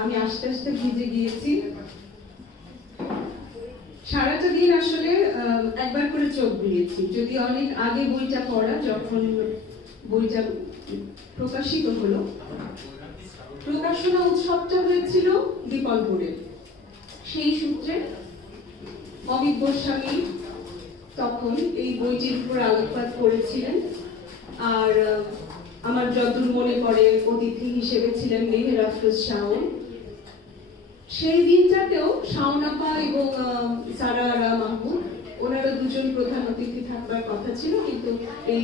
আমি আস্তে আস্তে ভিজে গিয়েছি। সারাটা দিন আসলে একবার করে চোখ বুলিয়েছি, যদি অনেক আগে বইটা পড়া, যখন বইটা প্রকাশিত হলো। প্রকাশনা উৎসবটা হয়েছিল দীপনপুরে। সেই সূত্রে অমিত গোস্বামী তখন এই বইটির উপর আলোকপাত করেছিলেন। আর আমার যতদূর মনে পড়ে অতিথি হিসেবে ছিলেন মেহের আফরোজ শাওন। সেই দিনটাতেও শাওন আপা এবং সারা মাহমুদ, ওনারা দুজন প্রধান অতিথি থাকবার কথা ছিল, কিন্তু এই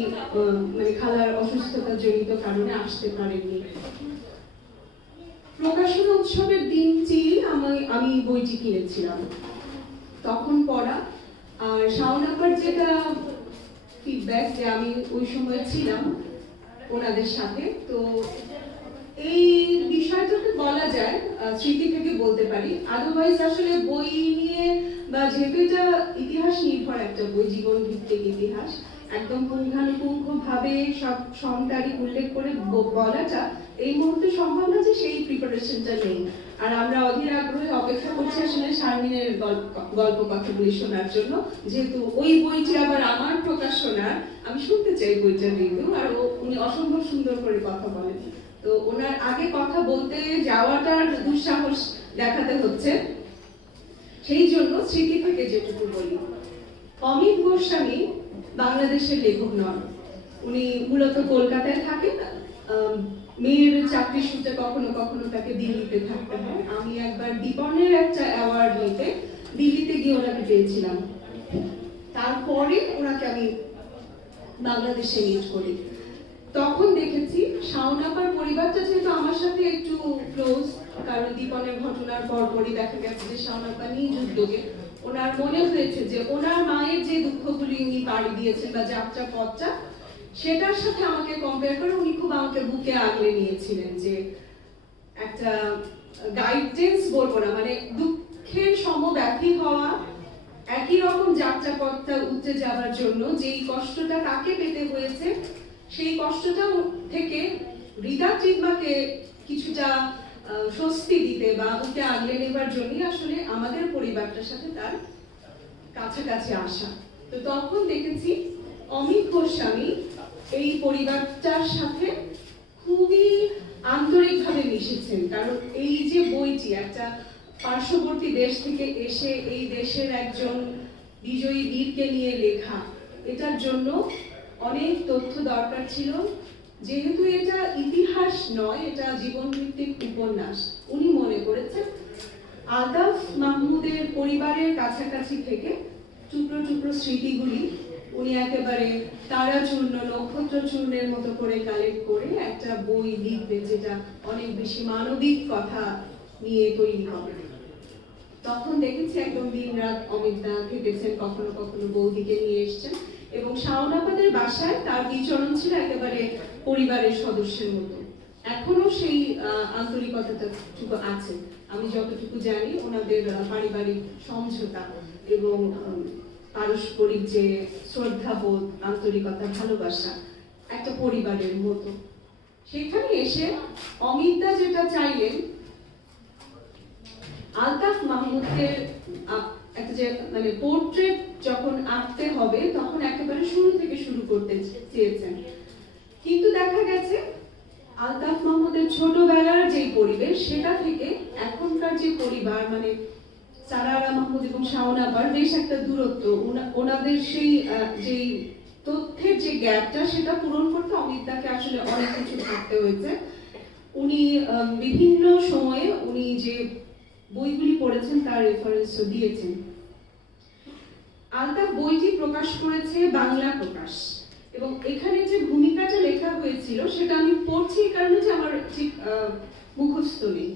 মানে খালার অসুস্থতা জনিত কারণে আসতে পারেননি। প্রকাশনা উৎসবের দিনটি আমি বইটি কিনেছিলাম, তখন পড়া। আর শাওন আপার যেটা ফিডব্যাক, যে আমি ওই সময় ছিলাম ওনাদের সাথে, তো এই বিষয়টাকে বলা যায় স্মৃতি থেকে বলতে পারি। আদারওয়াইজ আসলে বই নিয়ে, বা যেহেতু এটা ইতিহাস নির্ভর একটা বই, জীবন ভিত্তিক ইতিহাস, একদম পুঙ্খানুপুঙ্খ ভাবে সব সম তারিখ উল্লেখ করে বলাটা এই মুহূর্তে সম্ভব না, যে সেই প্রিপারেশনটা নেই। আর আমরা অধীর আগ্রহে অপেক্ষা করছি আসলে শারমিনের গল্প কথাগুলি শোনার জন্য, যেহেতু ওই বইটি আবার আমার প্রকাশনার। আমি শুনতে চাই বইটা রিভিউ, আর উনি অসম্ভব সুন্দর করে কথা বলেন। তো ওনার আগে কথা বলতে যাওয়াটার দুঃসাহস দেখাতে হচ্ছে, সেই জন্য স্মৃতি থেকে যেটুকু বলি। অমিত গোস্বামী বাংলাদেশের লেখক নন, উনি মূলত কলকাতায় থাকেন। মেয়ের চাকরি সূত্রে কখনো কখনো তাকে দিল্লিতে থাকতে হয়। আমি একবার দীপনের একটা অ্যাওয়ার্ড নিতে দিল্লিতে গিয়ে ওনাকে পেয়েছিলাম, তারপরে ওনাকে আমি বাংলাদেশে মিট করি। তখন দেখেছি শাওন আপার পরিবারটা যেহেতু আমার সাথে একটু ক্লোজ, কারণ দীপনের ঘটনার পরপরই দেখা গেছে যে শাওন আপা নিজ উদ্যোগে ওনার মনে হয়েছে যে ওনার মায়ের যে দুঃখগুলি উনি পাড়ি দিয়েছেন বা যাত্রা পথটা, সেটার সাথে আমাকে কম্পেয়ার করে উনি খুব আমাকে বুকে আগলে নিয়েছিলেন, যে একটা গাইডেন্স বলবো না, মানে দুঃখের সমব্যাপী হওয়া, একই রকম যাত্রা পথটা উঠে যাওয়ার জন্য যেই কষ্টটা তাকে পেতে হয়েছে, সেই কষ্টটা থেকে রিদা চিদমাকে কিছুটা স্বস্তি দিতে বা ওকে আগলে নেবার জন্যই আসলে আমাদের পরিবারটার সাথে তার কাছাকাছি আসা। তো তখন দেখেছি অমিত গোস্বামী এই পরিবারটার সাথে খুবই আন্তরিকভাবে মিশেছেন। কারণ এই যে বইটি একটা পার্শ্ববর্তী দেশ থেকে এসে এই দেশের একজন বিজয়ী বীরকে নিয়ে লেখা, এটার জন্য অনেক তথ্য দরকার ছিল। যেহেতু এটা ইতিহাস নয়, এটা জীবন ভিত্তিক উপন্যাস, উনি মনে করেছেন আলতাফ মাহমুদের পরিবারের কাছাকাছি থেকে টুকরো টুকরো স্মৃতিগুলি উনি একেবারে তারা চূর্ণ, নক্ষত্র চূর্ণের মতো করে কালেক্ট করে একটা বই লিখবে, যেটা অনেক বেশি মানবিক কথা নিয়ে তৈরি হবে। তখন দেখেছি একদম দিন রাত অমিতদা থেকেছেন, কখনো কখনো বৌদিকে নিয়ে এসছেন, এবং শাওন আপাদের বাসায় তার বিচরণ ছিল একেবারে পরিবারের সদস্যের মতো। এখনো সেই আন্তরিকতাটুকু আছে। আমি যতটুকু জানি ওনাদের পারিবারিক সমঝোতা এবং পারস্পরিক যে শ্রদ্ধাবোধ, আন্তরিকতা, ভালোবাসা একটা পরিবারের মতো। সেখানে এসে অমিতদা যেটা চাইলেন, আলতাফ মাহমুদের একটা যে মানে পোর্ট্রেট যখন আঁকতে হবে, তখন একেবারে শুরু থেকে শুরু করতে চেয়েছেন। কিন্তু দেখা গেছে আলতাফ মাহমুদের ছোটবেলার যে পরিবেশ, সেটা থেকে এখনকার যে পরিবার, মানে সারা মাহমুদ এবং শাওন আপার বেশ একটা দূরত্ব। ওনাদের সেই যে তথ্যের যে গ্যাপটা, সেটা পূরণ করতে অমিতদাকে আসলে অনেক কিছু থাকতে হয়েছে। উনি বিভিন্ন সময়ে উনি যে বইগুলি পড়েছেন তার রেফারেন্সও দিয়েছেন। আলতাফ বইটি প্রকাশ করেছে বাংলা প্রকাশ, এবং এখানে যে ভূমিকাটা লেখা হয়েছিল সেটা আমি পড়ছি এই কারণে যে আমার ঠিক মুখস্থ নেই।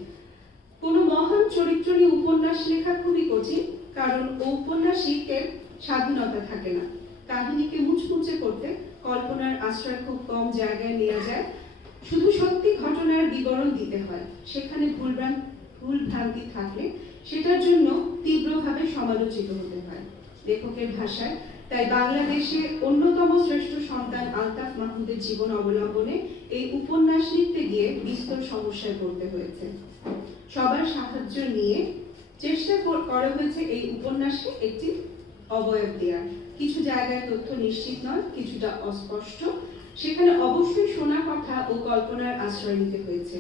কোনো মহান চরিত্র নিয়ে উপন্যাস লেখা খুবই কঠিন, কারণ ঔপন্যাসিকের স্বাধীনতা থাকে না। কাহিনীকে মুচমুচে করতে কল্পনার আশ্রয় খুব কম জায়গায় নেওয়া যায়, শুধু সত্যি ঘটনার বিবরণ দিতে হয়। সেখানে ভুল ভ্রান্তি থাকলে সেটার জন্য তীব্রভাবে সমালোচিত হতে হয় লেখকের ভাষায়। তাই বাংলাদেশে অন্যতম শ্রেষ্ঠ সন্তান আলতাফ মাহমুদের জীবন অবলম্বনে এই উপন্যাস লিখতে গিয়ে বিস্তর সমস্যায় পড়তে হয়েছে। সবার সাহায্য নিয়ে চেষ্টা করা হয়েছে এই উপন্যাসে একটি অবয়ব দেওয়ার। কিছু জায়গায় তথ্য নিশ্চিত নয়, কিছুটা অস্পষ্ট, সেখানে অবশ্যই শোনা কথা ও কল্পনার আশ্রয় নিতে হয়েছে।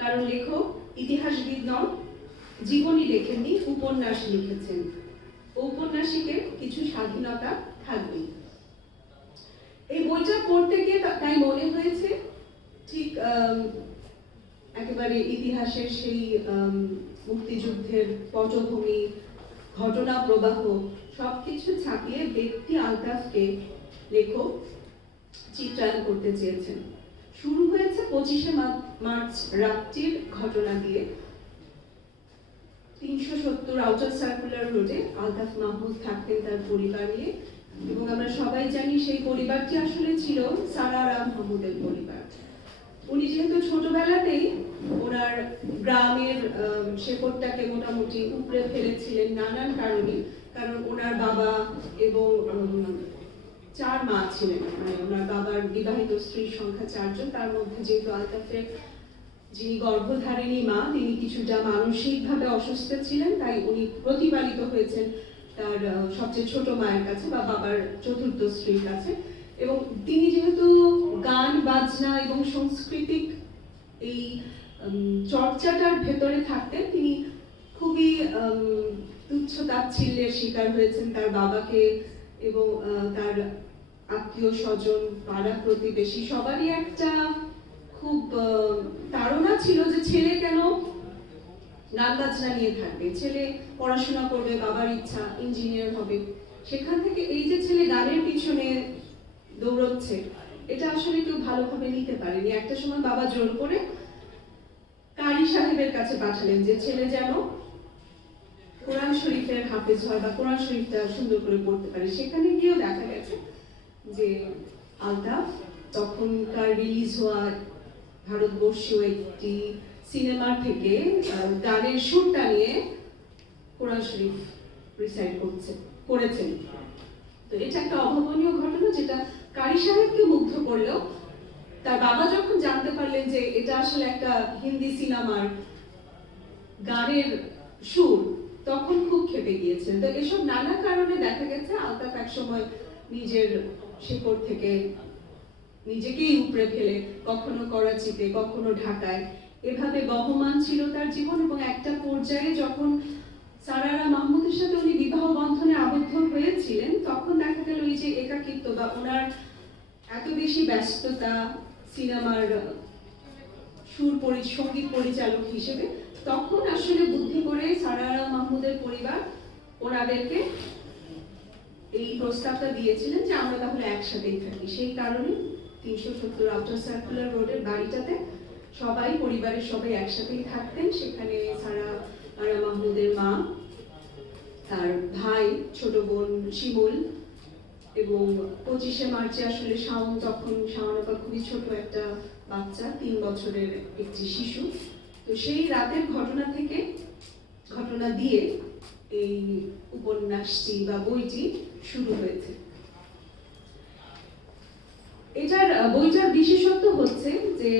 কারণ লেখক ইতিহাসবিদ নন, জীবনী লেখেননি, উপন্যাস লিখেছেন। ঔপন্যাসিকের কিছু স্বাধীনতা থাকবেই। এই বইটা পড়তে গিয়ে তাই মনে হয়েছে ঠিক একেবারে ইতিহাসের সেই মুক্তিযুদ্ধের পটভূমি, ঘটনা প্রবাহ সবকিছু ছাপিয়ে ব্যক্তি আলতাফকে লেখক চিত্রায়ন করতে চেয়েছেন। শুরু হয়েছে 25শে মার্চ রাত্রির ঘটনা দিয়ে। 370 আউটার সার্কুলার রোডে আলতাফ মাহমুদ থাকতেন তার পরিবার নিয়ে, এবং আমরা সবাই জানি সেই পরিবারটি আসলে ছিল সারারা মাহমুদের পরিবার। উনি যেহেতু ছোটবেলাতেই ওনার গ্রামের শেকড়টাকে মোটামুটি উপড়ে ফেলেছিলেন নানান কারণে, কারণ ওনার বাবা এবং 4 মা ছিলেন, মানে ওনার বাবার বিবাহিত স্ত্রীর সংখ্যা 4 জন, তার মধ্যে যেহেতু আলতাফের যিনি গর্ভধারিণী মা তিনি কিছুটা মানসিকভাবে অসুস্থ ছিলেন, তাই উনি প্রতিপালিত হয়েছেন তার সবচেয়ে ছোট মায়ের কাছে বা বাবার চতুর্থ স্ত্রীর কাছে। এবং তিনি যেহেতু গান বাজনা এবং সাংস্কৃতিক এই চর্চাটার ভেতরে থাকতেন, তিনি খুবই তুচ্ছ তাচ্ছিল্যের শিকার হয়েছেন তার বাবাকে এবং তার আত্মীয় স্বজন, পাড়া প্রতিবেশী সবারই একটা খুব তাড়না ছিল যে ছেলে কেন গান বাজনা নিয়ে থাকবে, ছেলে পড়াশোনা করবে, বাবার ইচ্ছা ইঞ্জিনিয়ার হবে। সেখান থেকে এই যে ছেলে গানের পিছনে দৌড়চ্ছে, এটা আসলে কেউ ভালোভাবে নিতে পারেনি। একটা সময় বাবা জোর করে কারি সাহেবের কাছে পাঠালেন যে ছেলে যেন কোরআন শরীফের হাফেজ হয় বা কোরআন শরীফটা সুন্দর করে পড়তে পারে। সেখানে গিয়েও দেখা গেছে যে আলতাফ তখনকার রিলিজ হওয়া ভারতবর্ষীয় একটি সিনেমার থেকে গানের সুরটা নিয়ে কোরআন শরীফ রিসাইট করেছেন। তো এটা একটা অভাবনীয় ঘটনা যেটা কারি সাহেবকে মুগ্ধ করলেও তার বাবা যখন জানতে পারলেন যে এটা আসলে একটা হিন্দি সিনেমার গানের সুর, তখন খুব ক্ষেপে গিয়েছেন। তো এসব নানা কারণে দেখা গেছে আলতাফ একসময় নিজের শেকড় থেকে নিজেকেই উপড়ে ফেলে কখনো করাচিতে, কখনো ঢাকায়, এভাবে বহমান ছিল তার জীবন। এবং একটা পর্যায়ে যখন সারারা মাহমুদের সাথে উনি বিবাহ বন্ধনে আবদ্ধ হয়েছিলেন, তখন দেখা গেল এই যে একাকিত্ব বা ওনার এত বেশি ব্যস্ততা সিনেমার সঙ্গীত পরিচালক হিসেবে, তখন আসলে বুদ্ধি করে সারারা মাহমুদের পরিবার ওনাদেরকে এই প্রস্তাবটা দিয়েছিলেন যে আমরা তাহলে একসাথেই থাকি। সেই কারণে 370 আউটার সার্কুলার রোডের বাড়িটাতে সবাই, পরিবারের সবাই একসাথেই থাকতেন। সেখানে সারারা মাহমুদের মা, তার ভাই, ছোট বোন শিমুল, এবং 25শে মার্চে আসলে শাওন আপা খুবই ছোট একটা বাচ্চা, 3 বছরের একটি শিশু। তো সেই রাতের ঘটনা দিয়ে এই উপন্যাসটি বা বইটি শুরু হয়েছে। বইটার বিশেষত্ব হচ্ছে যে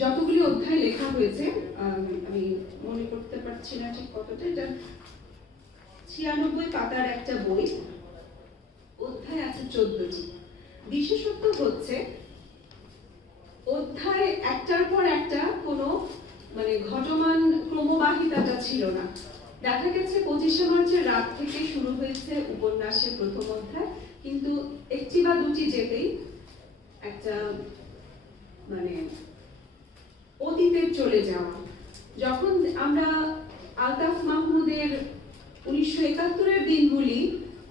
যতগুলি অধ্যায় লেখা হয়েছে, আমি মনে করতে পারছি না ঠিক কতটা, এটা 96 পাতার একটা বই, অধ্যায় আছে 14টি। বিশেষত্ব হচ্ছে অধ্যায় একটার পর একটা কোনো মানে ঘটমান ক্রমবাহিতাটা ছিল না। দেখা গেছে 25শে মার্চের রাত থেকে শুরু হয়েছে উপন্যাসের প্রথম অধ্যায়, কিন্তু একটি বা দুটি যেতেই একটা মানে অতীতে চলে যাওয়া। যখন আমরা আলতাফ মাহমুদের 1971-এর দিনগুলি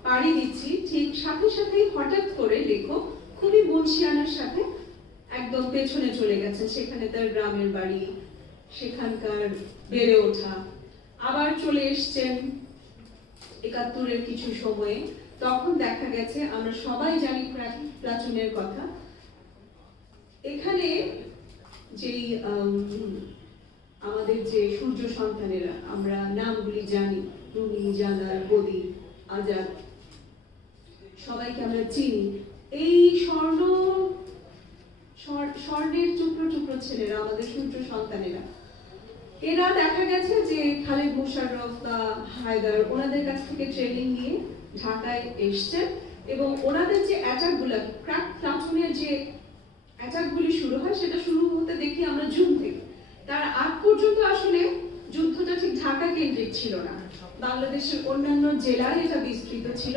পাড়ি দিচ্ছি, ঠিক সাথে সাথেই হঠাৎ করে লেখক খুবই বংশিয়ানার সাথে একদম পেছনে চলে গেছে। সেখানে তার গ্রামের বাড়ি, সেখানকার বেড়ে ওঠা, আবার চলে এসছেন 71-এর কিছু সময়ে। তখন দেখা গেছে, আমরা সবাই জানি প্লাটুনের কথা, এখানে যেই আমাদের যে সূর্য সন্তানেরা, আমরা নামগুলি জানি, রুমি, জানার, বদি, আজাদ, সবাইকে আমরা চিনি। এই স্বর্ণের টুকরো টুকরো ছেলেরা, আমাদের সূর্য সন্তানেরা, এরা দেখা গেছে যে খালিদ মোশাররফ বা হায়দার ওনাদের কাছ থেকে ট্রেনিং নিয়ে ঢাকায় এসছেন এবং ওনাদের যে অ্যাটাকগুলো ক্র্যাক প্লাটুনের যে অ্যাটাকগুলি শুরু হয় সেটা শুরু হতে দেখি আমরা জুন থেকে। তার আগ পর্যন্ত আসলে যুদ্ধটা ঠিক ঢাকা কেন্দ্রিক ছিল না, বাংলাদেশের অন্যান্য জেলায় এটা বিস্তৃত ছিল।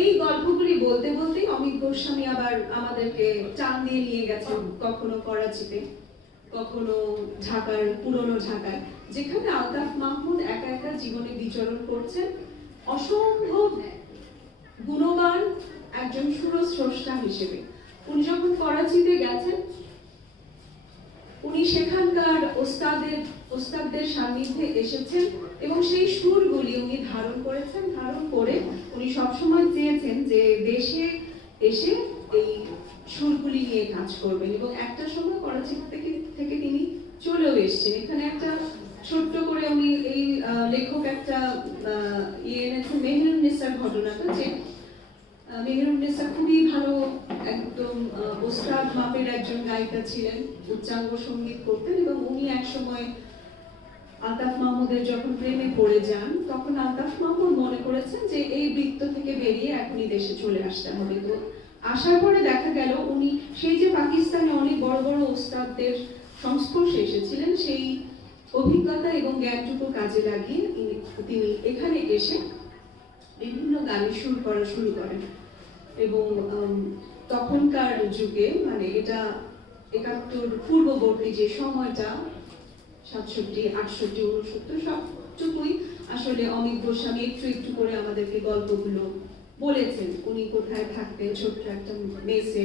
এই গল্পগুলি বলতে বলতেই অমিত গোস্বামী আবার আমাদেরকে টান দিয়ে নিয়ে গেছেন, কখনো করাচিতে, কখনো ঢাকার পুরনো ঢাকায়, যেখানে আলতাফ মাহমুদ একা একা জীবনে বিচরণ করছেন, অসম্ভব গুণবান একজন সুরস্রষ্টা হিসেবে। উনি যখন করাচিতে গেছেন, উনি সেখানকার ওস্তাদদের সান্নিধ্যে এসেছেন এবং সেই সুরগুলি উনি ধারণ করেছেন। ধারণ করে উনি সবসময় চেয়েছেন যে দেশে এসে এই সুরগুলি নিয়ে কাজ করবেন এবং একটা সময় করাচি থেকে তিনি চলেও এসেছেন। এখানে একটা ছোট্ট করে উনি এই লেখক একটা এনেছেন মেহেরুন্নেসার ঘটনাটা, যে মেহেরুন্নেসা খুবই ভালো একদম ওস্তাদ মাপের একজন গায়িকা ছিলেন, উচ্চাঙ্গ সঙ্গীত করতেন এবং উনি একসময় আলতাফ মাহমুদের যখন প্রেমে পড়ে যান তখন আলতাফ মাহমুদ মনে করেছেন যে এই বৃত্ত থেকে বেরিয়ে এখনই দেশে চলে আসতে হবে। তো আসার পরে দেখা গেল উনি সেই যে পাকিস্তানে অনেক বড় বড় ওস্তাদদের সংস্পর্শে এসেছিলেন, সেই অভিজ্ঞতা এবং জ্ঞানটুকু কাজে লাগিয়ে তিনি এখানে এসে বিভিন্ন গানের সুর করা শুরু করেন এবং তখনকার যুগে মানে এটা ৭১ পূর্ববর্তী যে সময়টা ৬৭, ৬৮, ৬৯ সবটুকুই আসলে অমিত গোস্বামী একটু একটু করে আমাদেরকে গল্পগুলো বলেছেন। উনি কোথায় থাকতেন, ছোট্ট একটা মেসে,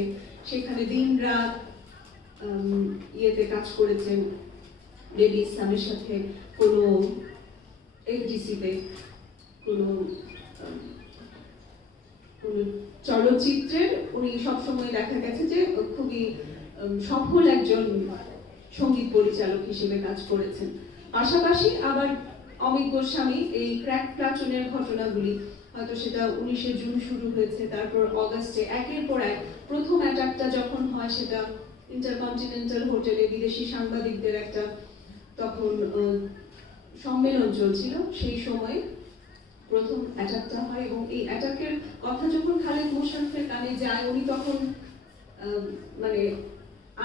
সেখানে দিন রাত ইয়েতে কাজ করেছেন, বেবি ইসলামের সাথে কোনো এফডিসিতে কোনো চলচ্চিত্রের উনি সবসময় দেখা গেছে যে খুবই সফল একজন সঙ্গীত পরিচালক হিসেবে কাজ করেছেন। পাশাপাশি আবার অমিত গোস্বামী এই ক্র্যাক প্লাটুনের ঘটনাগুলি, হয়তো সেটা 19শে জুন শুরু হয়েছে, তারপর অগাস্টে একের পর এক প্রথম অ্যাটাকটা যখন হয় সেটা ইন্টারকন্টিনেন্টাল হোটেলে বিদেশি সাংবাদিকদের একটা তখন সম্মেলন চলছিল, সেই সময় প্রথম অ্যাটাকটা হয় এবং এই অ্যাটাকের কথা যখন খালিদ মোশাররফের কানে যায় উনি তখন মানে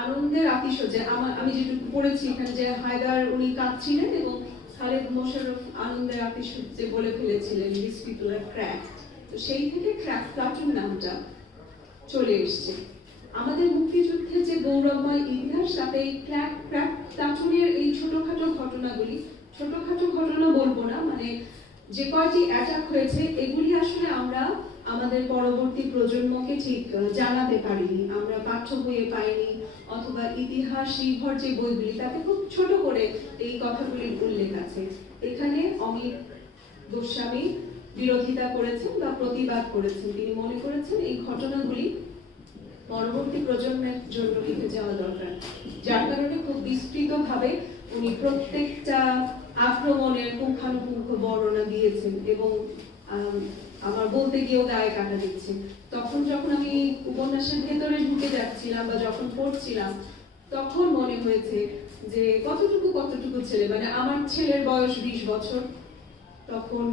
আনন্দের আতিশয্যে, আমি যেটুকু পড়েছি এখানে যে হায়দার উনি কাঁদছিলেন এবং খালিদ মোশাররফ আনন্দের আতিশয্যে বলে ফেলেছিলেন দিস পিপল আর ক্র্যাক। তো সেই থেকে ক্র্যাক প্লাটুন নামটা চলে এসছে। আমাদের মুক্তিযুদ্ধের যে গৌরবময় ইতিহাস তাতে এই ক্র্যাক প্লাটুনের এই ছোটখাটো ঘটনাগুলি, ছোটখাটো ঘটনা বলবো না, মানে যে কয়টি অ্যাটাক হয়েছে এগুলি আসলে আমরা আমাদের পরবর্তী প্রজন্মকে ঠিক জানাতে পারিনি, আমরা পাঠ্য বইয়ে পাইনি, অথবা ইতিহাস নির্ভর যে বইগুলি তাতে খুব ছোট করে এই কথাগুলির উল্লেখ আছে। এখানে অমিত গোস্বামী বিরোধিতা করেছেন বা প্রতিবাদ করেছেন, তিনি মনে করেছেন এই ঘটনাগুলি পরবর্তী প্রজন্মের জন্য লিখে যাওয়া দরকার, যার কারণে খুব বিস্তৃতভাবে উনি প্রত্যেকটা আক্রমণের পুঙ্খানুপুঙ্খ বর্ণনা দিয়েছেন এবং আমার বলতে গিয়েও গায়ে কাটা দিচ্ছে। তখন যখন আমি উপন্যাসের ভেতরে ঢুকে যাচ্ছিলাম বা যখন পড়ছিলাম তখন মনে হয়েছে যে কতটুকু ছেলে, মানে আমার ছেলের বয়স 20 বছর, তখন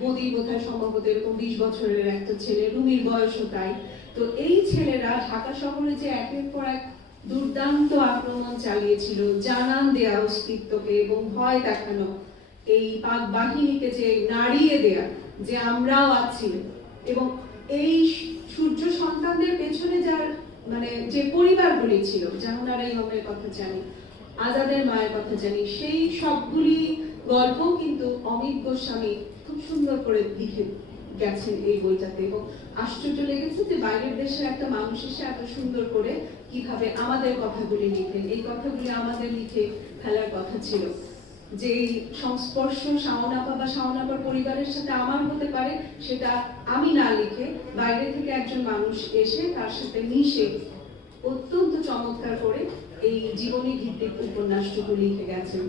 বদি বোধহয় সম্ভবত এরকম 20 বছরের একটা ছেলে, রুমির বয়সও তাই। তো এই ছেলেরা ঢাকা শহরে যে একের পর এক দুর্দান্ত আক্রমণ চালিয়েছিল, জানান দেয়া অস্তিত্বকে এবং ভয় দেখানো, এই পাক বাহিনীকে যে নাড়িয়ে দেয়া যে আমরাও আছি, এবং এই সূর্য সন্তানদের পেছনে যার মানে যে পরিবারগুলি ছিল, জাহানারা ইমামের কথা জানি, আজাদের মায়ের কথা জানি, সেই সবগুলি গল্প কিন্তু অমিত গোস্বামী খুব সুন্দর করে লিখে গেছেন এই বইটাতে। এবং আশ্চর্য লেগেছে যে বাইরের দেশের একটা মানুষ এসে এত সুন্দর করে কিভাবে আমাদের কথাগুলি লিখেন, এই কথাগুলি আমাদের লিখে ফেলার কথা ছিল। যে সংস্পর্শ শাওনাপা বা শাওনাপার পরিবারের সাথে আমার হতে পারে সেটা আমি না লিখে বাইরে থেকে একজন মানুষ এসে তার সাথে মিশে অত্যন্ত চমৎকার করে এই জীবনী ভিত্তিক উপন্যাসটুকু লিখে গেছেন।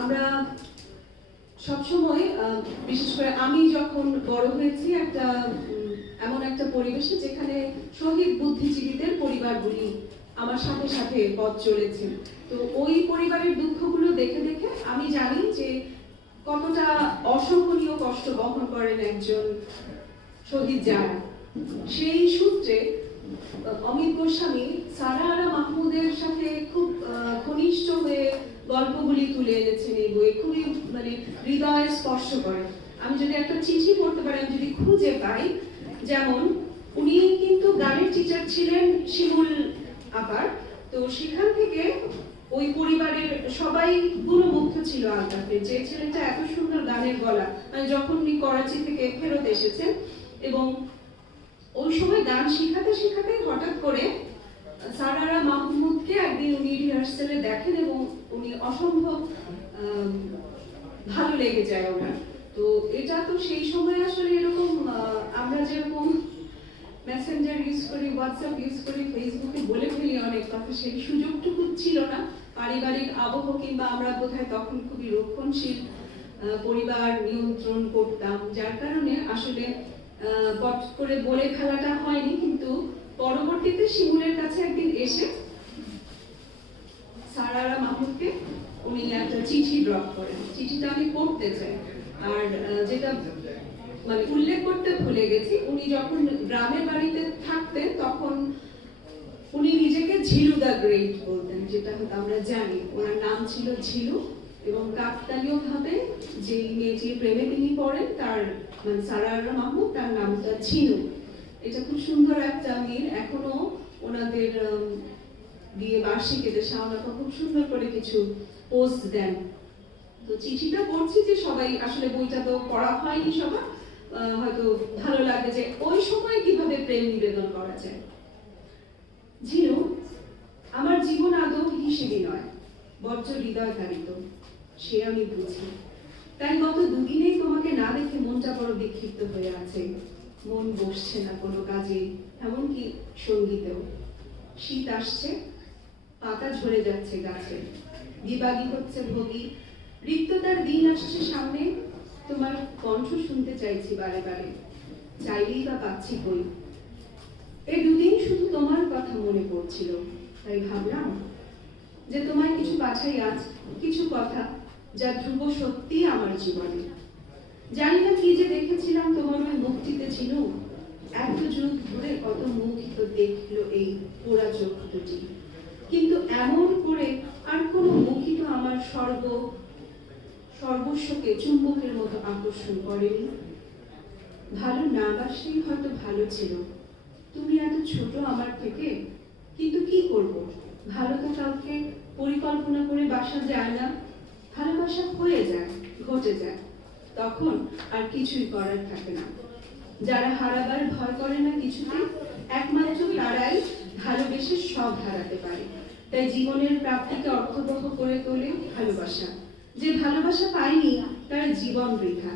আমরা সবসময় বিশেষ করে আমি যখন বড় হয়েছি এমন একটা পরিবেশে যেখানে শহীদ বুদ্ধিজীবীদের পরিবারগুলি আমার সাথে সাথে পথ চলেছেন। তো ওই পরিবারের দুঃখগুলো দেখে দেখে আমি জানি যে কতটা অসহনীয় কষ্ট বহন করেন একজন শহীদ যারা। সেই সূত্রে অমিত গোস্বামী সারা আরা মাহমুদের সাথে খুব ঘনিষ্ঠ হয়ে গল্পগুলি তুলে এনেছেন এই বইয়ে, খুবই মানে হৃদয়ে স্পর্শ করে। আমি যদি একটা চিঠি পড়তে পারি, আমি যদি খুঁজে পাই, যেমন উনি কিন্তু গানের টিচার ছিলেন শিমুল আপার, তো সেখান থেকে ওই পরিবারের সবাই গুণমুগ্ধ ছিল আলতাফে, যে ছেলেটা এত সুন্দর গানের গলা, মানে যখন উনি করাচি থেকে ফেরত এসেছেন এবং ওই সময় গান শিখাতে শিখাতে হঠাৎ করে সারারা মাহমুদকে একদিন উনি রিহার্সালে দেখেন এবং উনি অসম্ভব ভালো লেগে যায় ওনার। তো এটা তো সেই সময় আসলে এরকম আমরা যেরকম মেসেঞ্জার ইউজ করি, হোয়াটসঅ্যাপ ইউজ করি, ফেসবুকে বলে ফেলি অনেক কথা, সেই সুযোগটুকু ছিল না। পারিবারিক আবহ কিংবা আমরা বোধহয় তখন খুবই রক্ষণশীল পরিবার নিয়ন্ত্রণ করতাম, যার কারণে আসলে পট করে বলে ফেলাটা হয়নি। কিন্তু পরবর্তীতে শিমুলের কাছে একদিন এসে সারারা মাহমুদকে উনি একটা চিঠি ড্রপ করেন। চিঠিটা আমি পড়তে চাই, আর যেটা মানে উল্লেখ করতে ভুলে গেছি, উনি যখন গ্রামের বাড়িতে থাকতেন তখন উনি নিজেকে ঝিলু দা গ্রেট বলতেন, যেটা হয়তো আমরা জানি। ওনার নাম ছিল ঝিলু এবং কাকতালীয় ভাবে যে মেয়েটির প্রেমে তিনি পড়েন তার মানে সারারা মাহমুদ, তার নামটা ঝিনু। এটা খুব সুন্দর একটা মিল। এখনো ওনাদের বিয়ে বার্ষিকীতে শাওনাপা খুব সুন্দর করে কিছু পোস্ট দেন। তো চিঠিটা পড়ছি যে সবাই আসলে বইটা তো পড়া হয়নি সবার, হয়তো ভালো লাগে যে ওই সময় কিভাবে প্রেম নিবেদন করা যায়। ঝিনু, আমার জীবন আদৌ হিসেবে নয়, বড্ড হৃদয়কারিত, সে আমি বুঝি। তাই গত দুদিনেই তোমাকে না দেখে মনটা বড় বিক্ষিপ্ত হয়ে আছে। মন বসছে না কোনো কাজে, এমনকি সঙ্গীতেও। শীত আসছে, পাতা ঝরে যাচ্ছে গাছে, দিবাগী হচ্ছে ভোগী, রিক্ততার দিন আসছে সামনে। তোমার কণ্ঠ শুনতে চাইছি বারে বারে, চাইলেই বা পাচ্ছি কই। এই দুদিন শুধু তোমার কথা মনে পড়ছিল, তাই ভাবলাম যে তোমায় কিছু পাঠাই আজ, কিছু কথা যা ধ্রুব সত্যি আমার জীবনে। জানি না কি যে দেখেছিলাম তোমার ওই মুখটিতে ছিল, এত যুগ ধরে কত মুখই তো দেখলো এই পোড়া চোখ দুটি, কিন্তু এমন করে আর কোনো মুখই তো আমার সর্বস্বকে চুম্বকের মতো আকর্ষণ করেনি। ভালো না বাসলেই হয়তো ভালো ছিল, তুমি এত ছোট আমার থেকে, কিন্তু কি করব, ভালো তো কাউকে পরিকল্পনা করে বাসা যায় না, ভালোবাসা হয়ে যায়, ঘটে যায়, তখন আর কিছুই করার থাকে না। যারা হারাবার ভয় করে না কিছুতে, একমাত্র তারাই ভালোবেসে সব হারাতে পারে। তাই জীবনের প্রাপ্তিকে অর্থবহ করে তোলে ভালোবাসা। যে ভালোবাসা পায়নি তার জীবন বৃথা।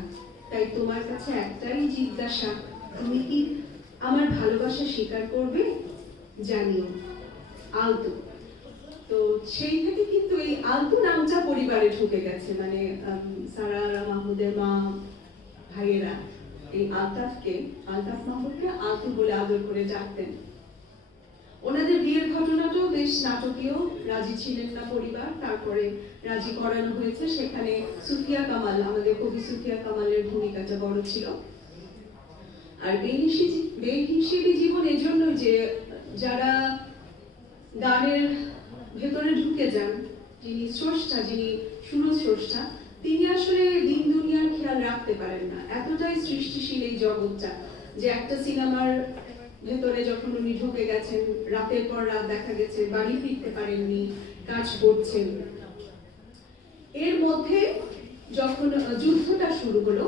তাই তোমার কাছে একটাই জিজ্ঞাসা, তুমি কি আমার ভালোবাসা স্বীকার করবে? জানিও, আলতু। তো সেই থেকে কিন্তু এই আলতু নামটা পরিবারে ঢুকে গেছে, মানে সারারা মাহমুদের মা ভাইয়েরা এই আলতাফ মাহমুদকে আলতু বলে আদর করে ডাকতেন। ওনাদের বিয়ের ঘটনাটাও বেশ নাটকীয়। রাজি ছিলেন না পরিবার, তারপরে রাজি করানো হয়েছে। সেখানে সুফিয়া কামাল, আমাদের কবি সুফিয়া কামালের ভূমিকাটা বড় ছিল। আর বেহিসেবি জীবন এজন্য যে যারা গানের ভেতরে ঢুকে যান, যিনি স্রষ্টা, যিনি সুরস্রষ্টা, তিনি আসলে দিন দুনিয়ার খেয়াল রাখতে পারেন না। এতটাই সৃষ্টিশীল এই জগৎটা যে একটা সিনেমার ভেতরে যখন উনি ঢুকে গেছেন, রাতের পর রাত দেখা গেছে বাড়ি ফিরতে পারেননি, কাজ করছেন। এর মধ্যে যখন যুদ্ধটা শুরু হলো,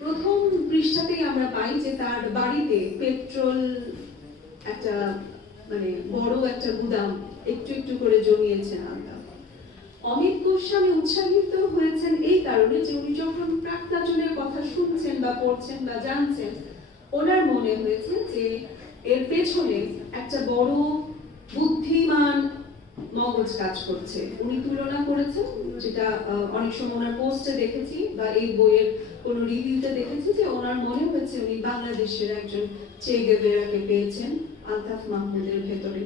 প্রথম পৃষ্ঠাতেই আমরা পাই যে তার বাড়িতে পেট্রোল একটা মানে বড় একটা গুদাম একটু একটু করে জমিয়েছেন আলতাফ। অমিত গোস্বামী উৎসাহিত হয়েছেন এই কারণে যে উনি যখন প্রাক্তনের কথা শুনছেন বা পড়ছেন বা জানছেন, ওনার মনে হয়েছে যে এর পেছনে একটা বড় বুদ্ধিমান মগজ কাজ করছে। উনি তুলনা করেছেন, যেটা অনেক সময় ওনার পোস্টে দেখেছি বা এই বইয়ের কোনো রিভিউতে দেখেছি, যে ওনার মনে হয়েছে উনি বাংলাদেশের একজন চে গেভেরাকে পেয়েছেন, আলতাফ মাহমুদের ভেতরে,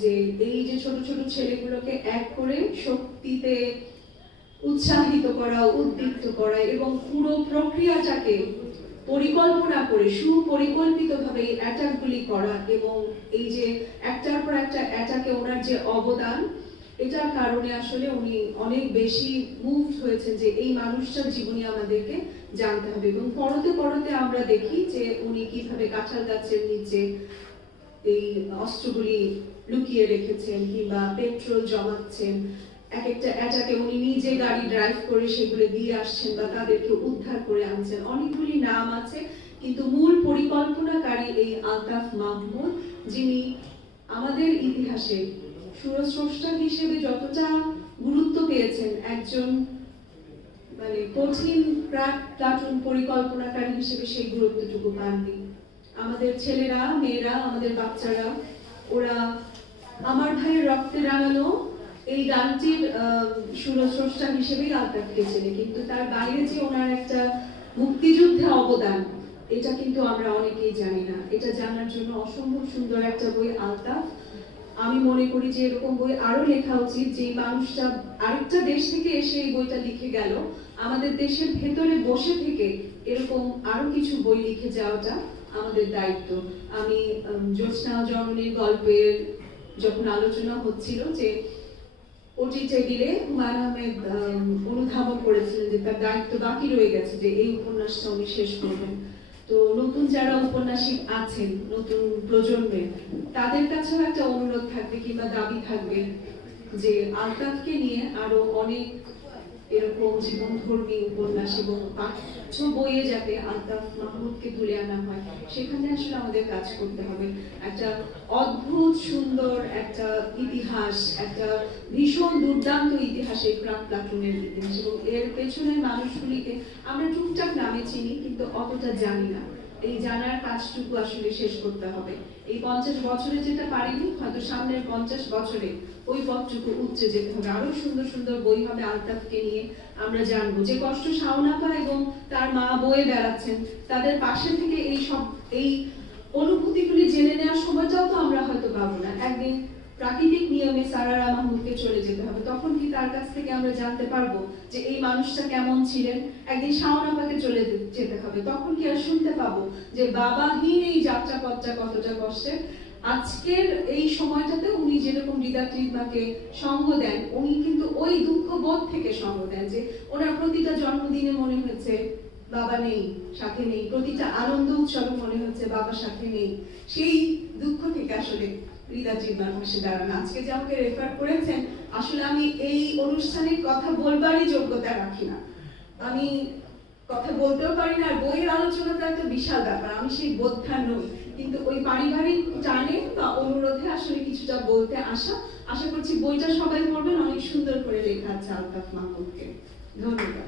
যে এই যে ছোট ছোট ছেলেগুলোকে এক করে শক্তিতে উৎসাহিত করা, উদ্দীপ্ত করা এবং পুরো প্রক্রিয়াটাকে পরিকল্পনা করে সুপরিকল্পিতভাবে এই অ্যাটাকগুলি করা, এবং এই যে একটার পর একটা অ্যাটাকে ওনার যে অবদান, এটার কারণে আসলে উনি অনেক বেশি মুভড হয়েছেন যে এই মানুষটার জীবনী আমাদেরকে জানতে হবে। এবং পরতে পরতে আমরা দেখি যে উনি কিভাবে কাঁঠাল গাছের নিচে এই অস্ত্রগুলি লুকিয়ে রেখেছেন কিংবা পেট্রোল জমাচ্ছেন, এক একটা অ্যাটাকে উনি নিজে গাড়ি ড্রাইভ করে সেগুলো দিয়ে আসছেন বা তাদেরকে উদ্ধার করে আনছেন। অনেকগুলি নাম আছে, কিন্তু মূল পরিকল্পনাকারী এই আলতাফ মাহমুদ, যিনি আমাদের ইতিহাসে সুরস্রষ্টা হিসেবে যতটা গুরুত্ব পেয়েছেন, একজন মানে কঠিন প্লাটুন পরিকল্পনাকারী হিসেবে সেই গুরুত্বটুকু পাননি। আমাদের ছেলেরা, মেয়েরা, আমাদের বাচ্চারা, ওরা আমার ভাইয়ের রক্তে রাঙানো এই গানটির সুরস্রষ্টা হিসেবেই আলতাফকে চেনে, কিন্তু তার বাইরে যে ওনার একটা মুক্তিযুদ্ধে অবদান, এটা কিন্তু আমরা অনেকেই জানি না। এটা জানার জন্য অসম্ভব সুন্দর একটা বই আলতাফ। আমি মনে করি যে এরকম বই আরো লেখা উচিত, যে মানুষটা আরেকটা দেশ থেকে এসে এই বইটা লিখে গেল, আমাদের দেশের ভেতরে বসে থেকে এরকম আরো কিছু বই লিখে যাওয়াটা আমাদের দায়িত্ব। আমি জ্যোৎস্না জননীর গল্পের যখন আলোচনা হচ্ছিল, যে ওটি টেবিলে হুমায়ুন আহমেদ অনুধাবন করেছিলেন যে তার দায়িত্ব বাকি রয়ে গেছে, যে এই উপন্যাসটা উনি শেষ করবেন। তো নতুন যারা উপন্যাসিক আছেন, নতুন প্রজন্মের, তাদের কাছেও একটা অনুরোধ থাকবে কিংবা দাবি থাকবে যে আলতাফকে নিয়ে আরো অনেক এরকম জীবনধর্মী উপন্যাস এবং পাঠ্য বইয়ে যাতে আলতাফ মাহমুদকে তুলে আনা হয়, সেখানে আসলে আমাদের কাজ করতে হবে। একটা অদ্ভুত সুন্দর একটা ইতিহাস, একটা ভীষণ দুর্দান্ত ইতিহাস এই প্রাক প্লাটুনের ইতিহাস, এবং এর পেছনের মানুষগুলিকে আমরা টুকটাক নামে চিনি কিন্তু অতটা জানি না। এই জানার কাজটুকু আসলে শেষ করতে হবে। এই 50 বছরে যেটা পারিনি, হয়তো সামনের 50 বছরে ওই পথটুকু উচ্চে যেতে হবে। আরো সুন্দর সুন্দর বই হবে আলতাফকে নিয়ে, আমরা জানবো যে কষ্ট শাওনাপা এবং তার মা বয়ে বেড়াচ্ছেন, তাদের পাশে থেকে এই অনুভূতিগুলি জেনে নেওয়ার সময়টাও তো আমরা হয়তো পাবো না। একদিন প্রাকৃতিক নিয়মে সারারা মাহমুদকে চলে যেতে হবে, তখন কি তার কাছ থেকে আমরা জানতে পারবো যে এই মানুষটা কেমন ছিলেন? একদিন শাওনাপাকে চলে যেতে হবে, তখন কি আর শুনতে পাবো যে বাবাহীন এই যাত্রাপথটা কতটা কষ্টের? আজকের এই সময়টাতে উনি যেরকম রিদাত্রিমাকে সঙ্গ দেন, উনি কিন্তু ওই দুঃখ বোধ থেকে সঙ্গ দেন, যে ওনার প্রতিটা জন্মদিনে মনে হচ্ছে বাবা নেই, সাথে নেই, প্রতিটা আনন্দ উৎসবে মনে হচ্ছে বাবা সাথে নেই। সেই দুঃখ থেকে আসলে রিদাত্রিমার পাশে দাঁড়ানো। আজকে যে আমাকে রেফার করেছেন, আসলে আমি এই অনুষ্ঠানে কথা বলবারই যোগ্যতা রাখি না, আমি কথা বলতেও পারি না, আর বইয়ের আলোচনাটা একটা বিশাল ব্যাপার, আমি সেই বোদ্ধা নই, কিন্তু ওই পারিবারিক টানে বা অনুরোধে আসলে কিছুটা বলতে আসা। আশা করছি বইটা সবাই পড়বেন, অনেক সুন্দর করে লেখা আছে আলতাফ মাহমুদকে। ধন্যবাদ।